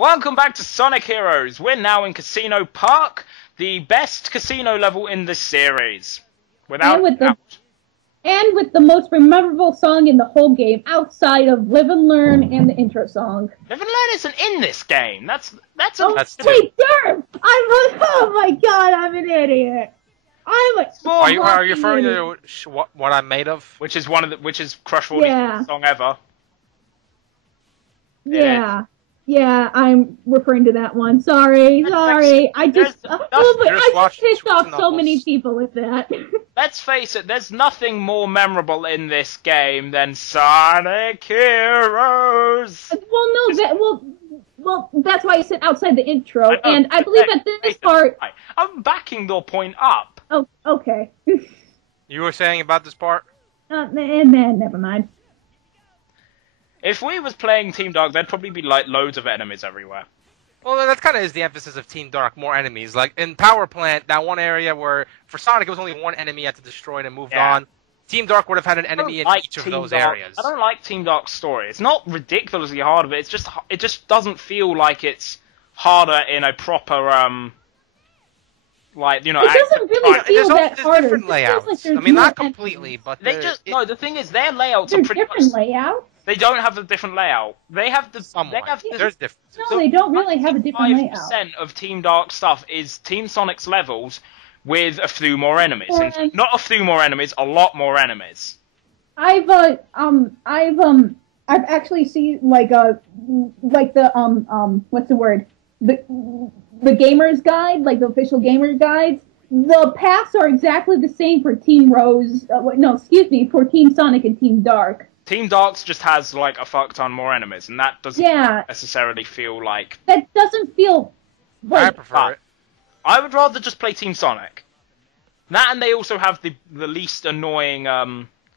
Welcome back to Sonic Heroes. We're now in Casino Park, the best casino level in this series. Without doubt. And with the most memorable song in the whole game, outside of Live and Learn and the intro song. Live and Learn isn't in this game. That's wait, darn! Oh my god, I'm an idiot. Are you referring to what I'm made of? Which is Crush 40's song ever. Yeah, I'm referring to that one. Sorry. I just pissed off so many people with that. Let's face it, there's nothing more memorable in this game than Sonic Heroes. Well, that's why I said outside the intro, and I believe at this part... I'm backing your point up. Oh, okay. You were saying about this part? Never mind. If we was playing Team Dark, there'd probably be like loads of enemies everywhere. Well, that kind of is the emphasis of Team Dark, more enemies. Like in Power Plant, that one area where for Sonic it was only one enemy you had to destroy and it moved on. Team Dark would have had an enemy in each of those areas. I don't like Team Dark's story. It's not ridiculously hard, but it just doesn't feel like it's harder in a proper like, you know, it doesn't really feel that harder. Different layouts. I mean, not completely, but the thing is, their layouts are pretty different layouts. They don't have a different layout. They have the. There's difference. No, they don't really have a different layout. 5% of Team Dark stuff is Team Sonic's levels with a few more enemies. And not a few more enemies, a lot more enemies. I've actually seen like the what's the word? The Gamer's Guide, like the official Gamer's Guides. The paths are exactly the same for Team Rose. For Team Sonic and Team Dark. Team Dark's just has like a fuck ton more enemies, and that doesn't necessarily feel like... That doesn't feel... I prefer it. I would rather just play Team Sonic. That, and they also have the least annoying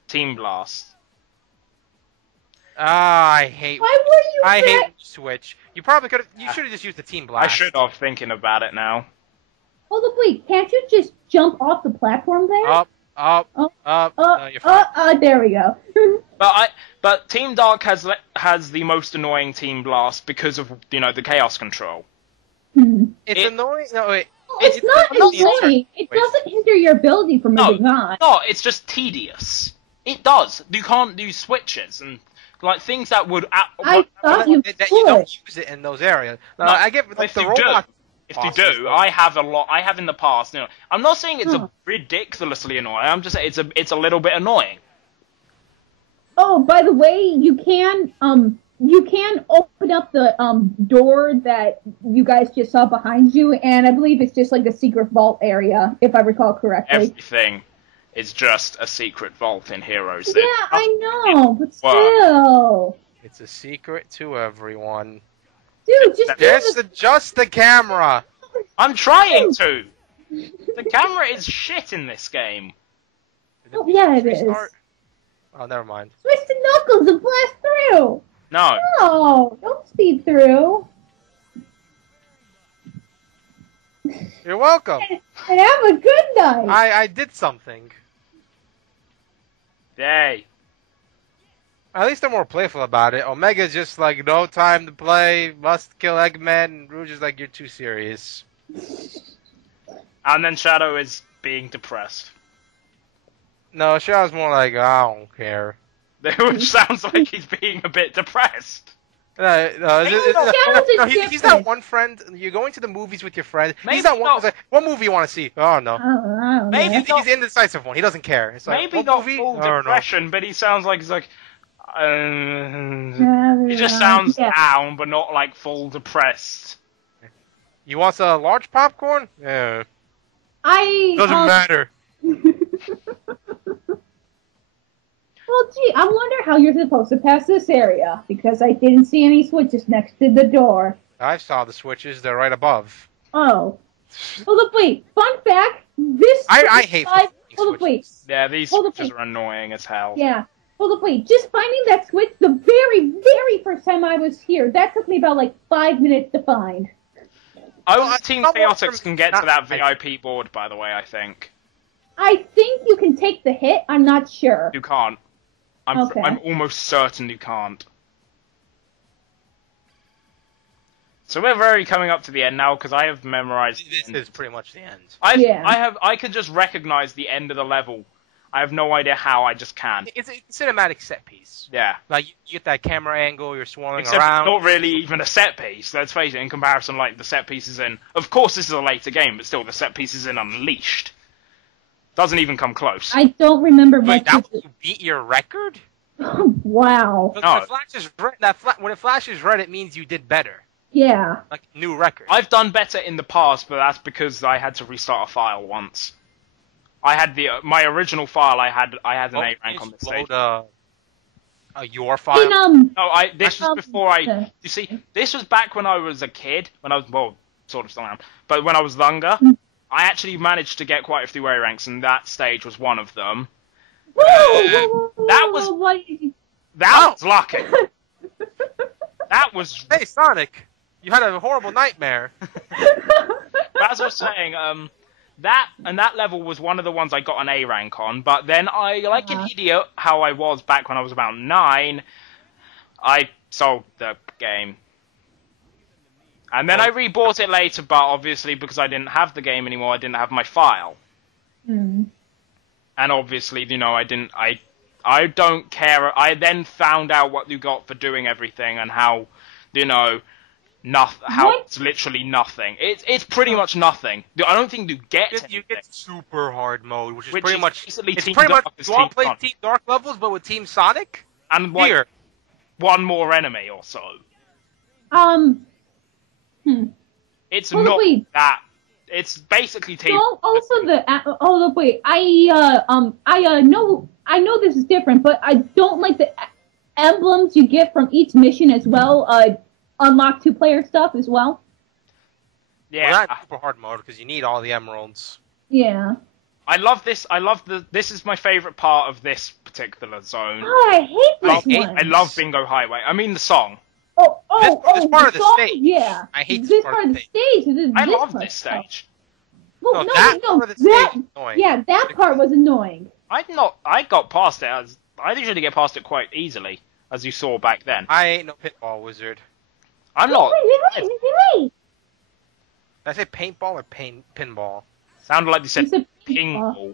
Team Blast. I hate... Why were you I hate Switch. You probably could have... You should have just used the Team Blast. I should have, thinking about it now. Hold up, wait. Can't you just jump off the platform there? Up. No, you're fine. There we go. But Team Dark has the most annoying Team Blast because of, you know, the chaos control. It's annoying. No, wait. It's not annoying. It doesn't hinder your ability from moving on. No, it's just tedious. It does. You can't do switches and like things that would. I thought you could. You don't use it in those areas. No, I get the robot. If you do, I have a lot. I have in the past. You know, I'm not saying it's ridiculously annoying. I'm just saying it's a little bit annoying. Oh, by the way, you can open up the door that you guys just saw behind you, and I believe it's just like a secret vault area, if I recall correctly. Everything is just a secret vault in Heroes. Yeah, I know, but still. It's a secret to everyone. Dude, just adjust the camera. I'm trying to. The camera is shit in this game. Oh, yeah, it is. Oh, never mind. Switch to Knuckles and blast through. No. No, don't speed through. You're welcome. And have a good night. I did something. Yay. At least they're more playful about it. Omega's just like, no time to play, must kill Eggman, and Rouge is like, you're too serious. And then Shadow is being depressed. No, Shadow's more like, I don't care. Which sounds like he's being a bit depressed. No, he's not one friend. You're going to the movies with your friend. He's not one. Like, what movie you want to see? Oh no. Maybe he's the indecisive one. He doesn't care. It's like, maybe not full depression, but he sounds like he's like. He just sounds down, but not like full depressed. You want a large popcorn? Yeah. Doesn't matter. Well, gee, I wonder how you're supposed to pass this area, because I didn't see any switches next to the door. I saw the switches. They're right above. Oh. Hold up, wait. Fun fact, this... I hate Hold up, wait. Yeah, these switches are annoying as hell. Yeah. Hold up, wait. Just finding that switch the very, very first time I was here, that took me about, like, 5 minutes to find. Only Team Chaotix can get to that VIP board, by the way, I think. I think you can take the hit. I'm not sure. You can't. I'm almost certain you can't. So we're very coming up to the end now, because I have memorized... This is pretty much the end. I can just recognize the end of the level. I have no idea how, I just can. It's a cinematic set piece. Yeah. Like, you get that camera angle, you're swirling Except around. it's not really even a set piece, let's face it, in comparison, like, the set pieces in... Of course this is a later game, but still, the set pieces in Unleashed doesn't even come close. I don't remember Wait, much that of was it. you beat your record? Wow. When No. it flashes red, it means you did better. Yeah. Like, new record. I've done better in the past, but that's because I had to restart a file once. I had my original file. I had an A rank on this stage. Your file. No, this was before You see, this was back when I was a kid. Sort of still am. But when I was younger, I actually managed to get quite a few A ranks, and that stage was one of them. That was lucky. That was. Hey, Sonic, you had a horrible nightmare. As I was saying, that level was one of the ones I got an A rank on. But then like an idiot, how I was back when I was about 9, I sold the game. And then I rebought it later, but obviously because I didn't have the game anymore, I didn't have my file. And obviously, I don't care. I then found out what you got for doing everything and how, it's literally nothing. It's pretty much nothing. I don't think you get super hard mode, which is Which pretty is much basically it's Team pretty much Dark as you want to Team play Sonic. Team Dark levels, but with Team Sonic. And like Here. one more enemy or so. It's not that. It's basically Team. I know this is different, but I don't like the emblems you get from each mission as well. Unlock 2-player stuff as well. Yeah, well, that's super hard mode because you need all the emeralds. Yeah. I love this. This is my favorite part of this particular zone. Oh, I hate this one. I love Bingo Highway. I mean the song. This part of the song? stage. Yeah. I hate this part of the stage. I love this stage. Well, part of the stage is annoying. Yeah, that part was annoying. I got past it. I usually get past it quite easily, as you saw back then. I ain't no pinball wizard. I'm not. Wait. Did I say paintball or pinball? Sounded like you said You said pinball.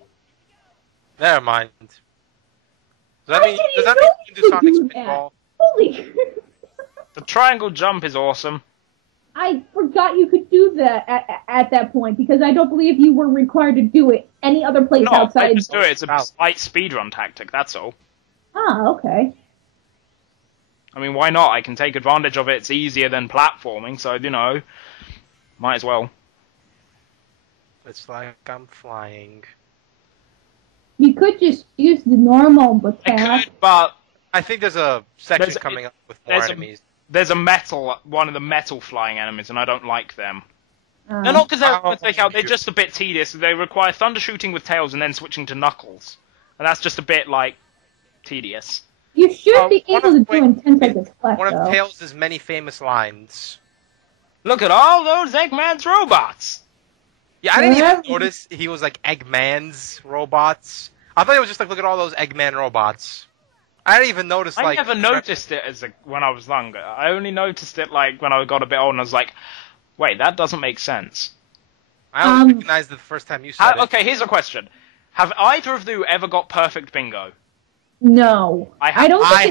Never mind. Does that How mean did you you know can do to Sonic's do that? pinball? Holy. The triangle jump is awesome. I forgot you could do that at that point because I don't believe you were required to do it any other place No, outside. I just do it. It's a slight speedrun tactic, that's all. Ah, okay. I mean, why not? I can take advantage of it. It's easier than platforming, so, might as well. It's like I'm flying. You could just use the normal I path. could, but I think there's a section coming up with more enemies. There's one of the metal flying enemies, and I don't like them. They're not because they're going to take out, they're just a bit tedious. They require thunder shooting with tails and then switching to knuckles. And that's just a bit, tedious. You should be able to do in 10 seconds flat, One of though. Tails' many famous lines. Look at all those Eggman's robots! Yeah, I didn't even notice he was like Eggman's robots. I thought he was just like, look at all those Eggman robots. I didn't even notice, I never noticed it when I was younger. I only noticed it, when I got a bit older, and I was like, wait, that doesn't make sense. I only recognized it the first time you said it. Okay, here's a question. Have either of you ever got perfect bingo? No. I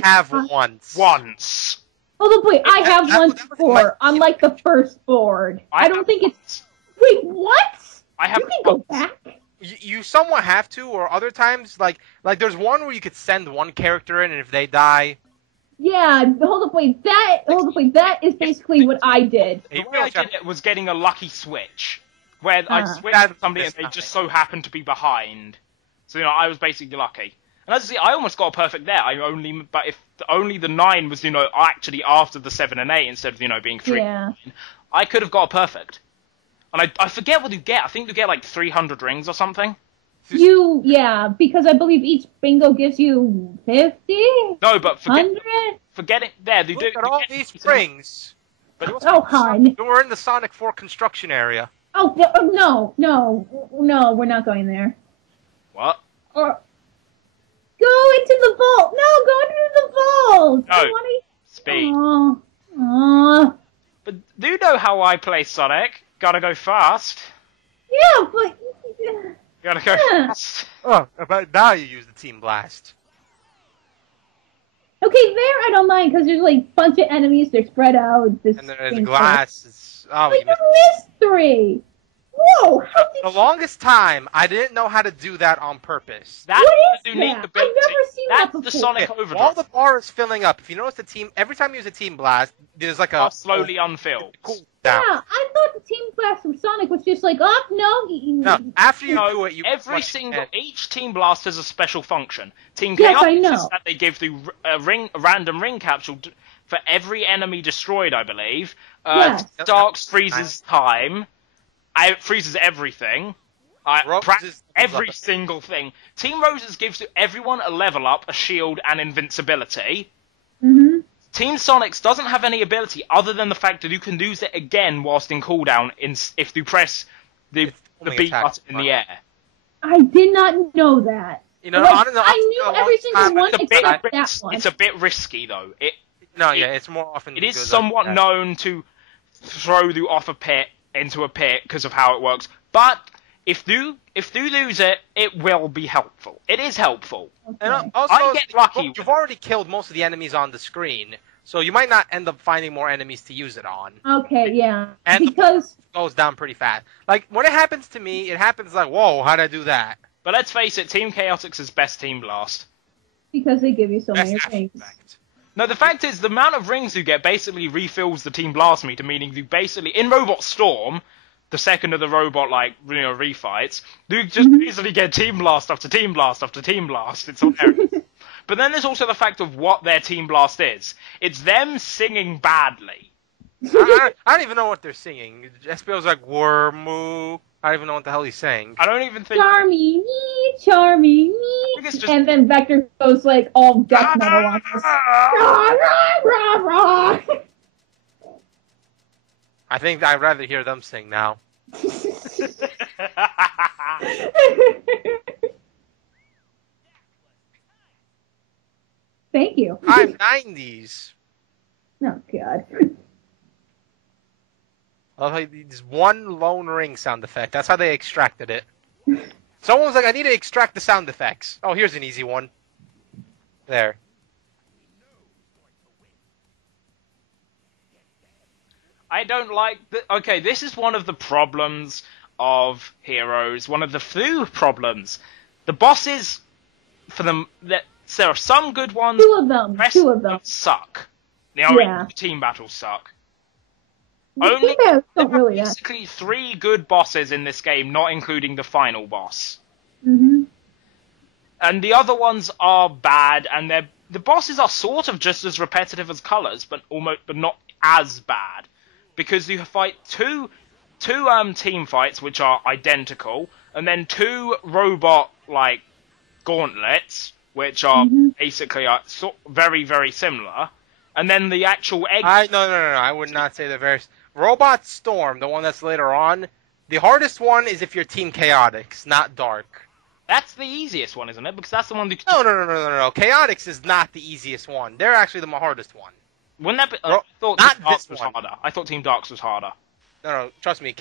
have once. Once. Oh, wait, I have that one was before on, the first board. I don't think it's... Wait, what? I have You can go back? You somewhat have to, or other times, like there's one where you could send one character in, and if they die... Yeah, that is basically what I did. The way I did it was getting a lucky switch, where I switched to somebody and they just so happened to be behind. So, I was basically lucky. And as you see, I almost got a perfect there. But if only the 9 was, actually after the 7 and 8 instead of, being 3 and 9, I could have got a perfect. And I forget what you get. I think you get 300 rings or something. Because I believe each bingo gives you 50? No, but 100? Forget it. There, Look at all these rings. But hon. We're in the Sonic 4 construction area. Oh, no, we're not going there. What? Or go into the vault. No, go into the vault. No. Speed. Aww. But do you know how I play Sonic? Gotta go fast. Yeah, but Gotta go fast. Oh, but now you use the Team Blast. okay, there I don't mind because there's like a bunch of enemies. They're spread out. And there's glass. Oh, But you missed. you missed 3. Whoa! How did The longest time, I didn't know how to do that on purpose. That's What the is unique that? ability. I've never seen That's that before. the Sonic While Overdrive. the bar is filling up, if you notice the team, every time you use a Team Blast, there's like a slowly unfilled. cool Yeah, down. I thought the Team Blast from Sonic was just like, oh no. No, after you No, do it, you each Team Blast has a special function. Team Yes, I Chaotix know. is that they give through a random ring capsule for every enemy destroyed, I believe. Yes. Darks freezes time. It freezes everything. Roses Every single thing. Team Roses gives to everyone a level up, a shield, and invincibility. Mm-hmm. Team Sonics doesn't have any ability other than the fact that you can use it again whilst in cooldown if you press the B button in the air. I did not know that. You know, Like, I knew every single one except that one. It's a bit risky though. It's more often. It is somewhat known to throw you off a pit into a pit because of how it works. But if you lose it, it will be helpful. It is helpful. Okay. And also, I get lucky. You've already killed most of the enemies on the screen, so you might not end up finding more enemies to use it on. Okay, yeah. And because it goes down pretty fast. Like, when it happens to me, it happens like, whoa, how'd I do that? But let's face it, Team Chaotix is best Team Blast. they give you so Best many after things. effect. No, the fact is, the amount of rings you get basically refills the Team Blast meter, meaning you basically, in Robot Storm, the second of the robot, refights, you just easily get Team Blast after Team Blast after Team Blast. It's hilarious. But then there's also the fact of what their Team Blast is. It's them singing badly. I don't even know what they're singing. SPO's like, Wormoo. I don't even know what the hell he's saying. I don't even think... Charming me, charming me. think it's just- And then Vector goes like all death metal on us. Rah, rah, rah, rah. I think I'd rather hear them sing now. Thank you. I'm 90s. Oh god. I love how there's one lone ring sound effect. That's how they extracted it. Someone was like, I need to extract the sound effects. Oh, here's an easy one. There. I don't like... Okay, this is one of the problems of Heroes. One of the few problems. The bosses, for them... There are some good ones. Two of them. Suck. Yeah. The team battles suck. The team battles don't there are really basically 3 good bosses in this game, not including the final boss. Mm-hmm. And the other ones are bad, and the bosses are sort of just as repetitive as Colors, but not as bad. Because you fight two team fights which are identical, and then 2 robot gauntlets which are basically very, very similar, and then the actual egg. No. I would not say they're very. Robot Storm, the one that's later on, the hardest one is if you're Team Chaotix, not Dark. That's the easiest one, isn't it? Because that's the one that... No. Chaotix is not the easiest one. They're actually the hardest one. Wouldn't that be... I thought not Team Darks this was one. harder. I thought Team Darks was harder. No, trust me.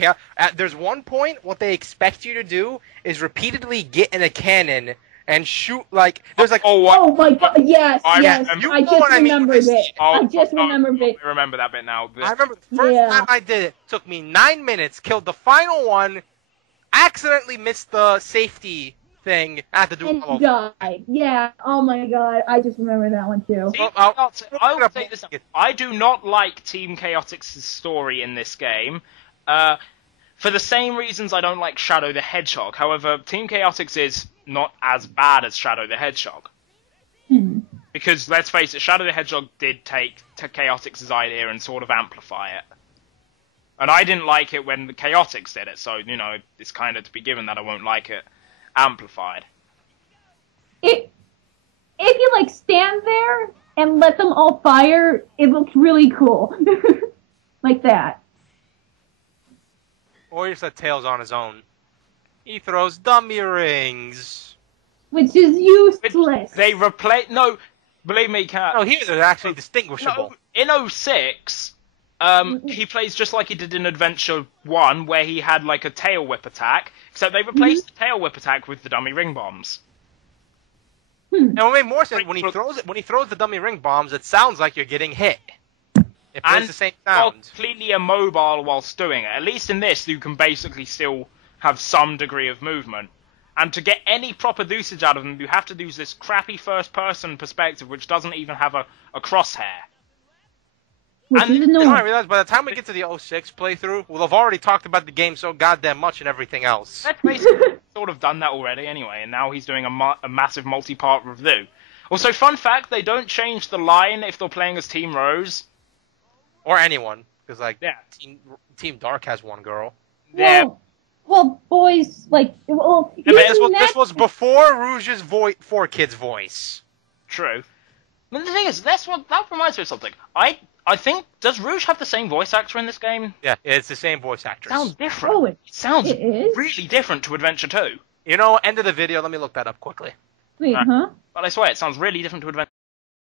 There's one point, what they expect you to do is repeatedly get in a cannon and shoot, there's Oh my god, yes. I I just remembered it. I just remembered it. I remember that bit now. I remember the first time I did it, took me 9 minutes, killed the final one, accidentally missed the safety thing, I had to do it all over. Died. Yeah, oh my god, I just remember that one too. I will say this. I do not like Team Chaotix's story in this game. For the same reasons I don't like Shadow the Hedgehog. However, Team Chaotix is not as bad as Shadow the Hedgehog. Because, let's face it, Shadow the Hedgehog did take Chaotix's idea and sort of amplify it. And I didn't like it when the Chaotix did it, so, it's kind of to be given that I won't like it amplified. If you, stand there and let them all fire, it looks really cool. Like that. Or he just let Tails on his own. He throws dummy rings. Which is useless. They replace... No, believe me, Kat. No, here they're actually distinguishable. No, in 06, He plays just like he did in Adventure 1, where he had like a tail whip attack, except they replaced the tail whip attack with the dummy ring bombs. Now, it made more sense when he throws the dummy ring bombs. It sounds like you're getting hit. It plays the same sound. Completely immobile whilst doing it. At least in this, you can basically still have some degree of movement. And to get any proper usage out of them, you have to use this crappy first-person perspective, which doesn't even have a crosshair. I realize by the time we get to the 06 playthrough, we'll have already talked about the game so goddamn much and everything else. That's basically sort of done that already anyway, and now he's doing a massive multi-part review. Also, fun fact, they don't change the line if they're playing as Team Rose. Or anyone, because Team Dark has one girl. Well, boys, this was before Rouge's 4 kids voice. True. But the thing is, that reminds me of something. I think, does Rouge have the same voice actor in this game? Yeah, it's the same voice actress. Sounds different. Oh, it sounds really different to Adventure 2. You know, end of the video, let me look that up quickly. Wait, huh? But I swear, it sounds really different to Adventure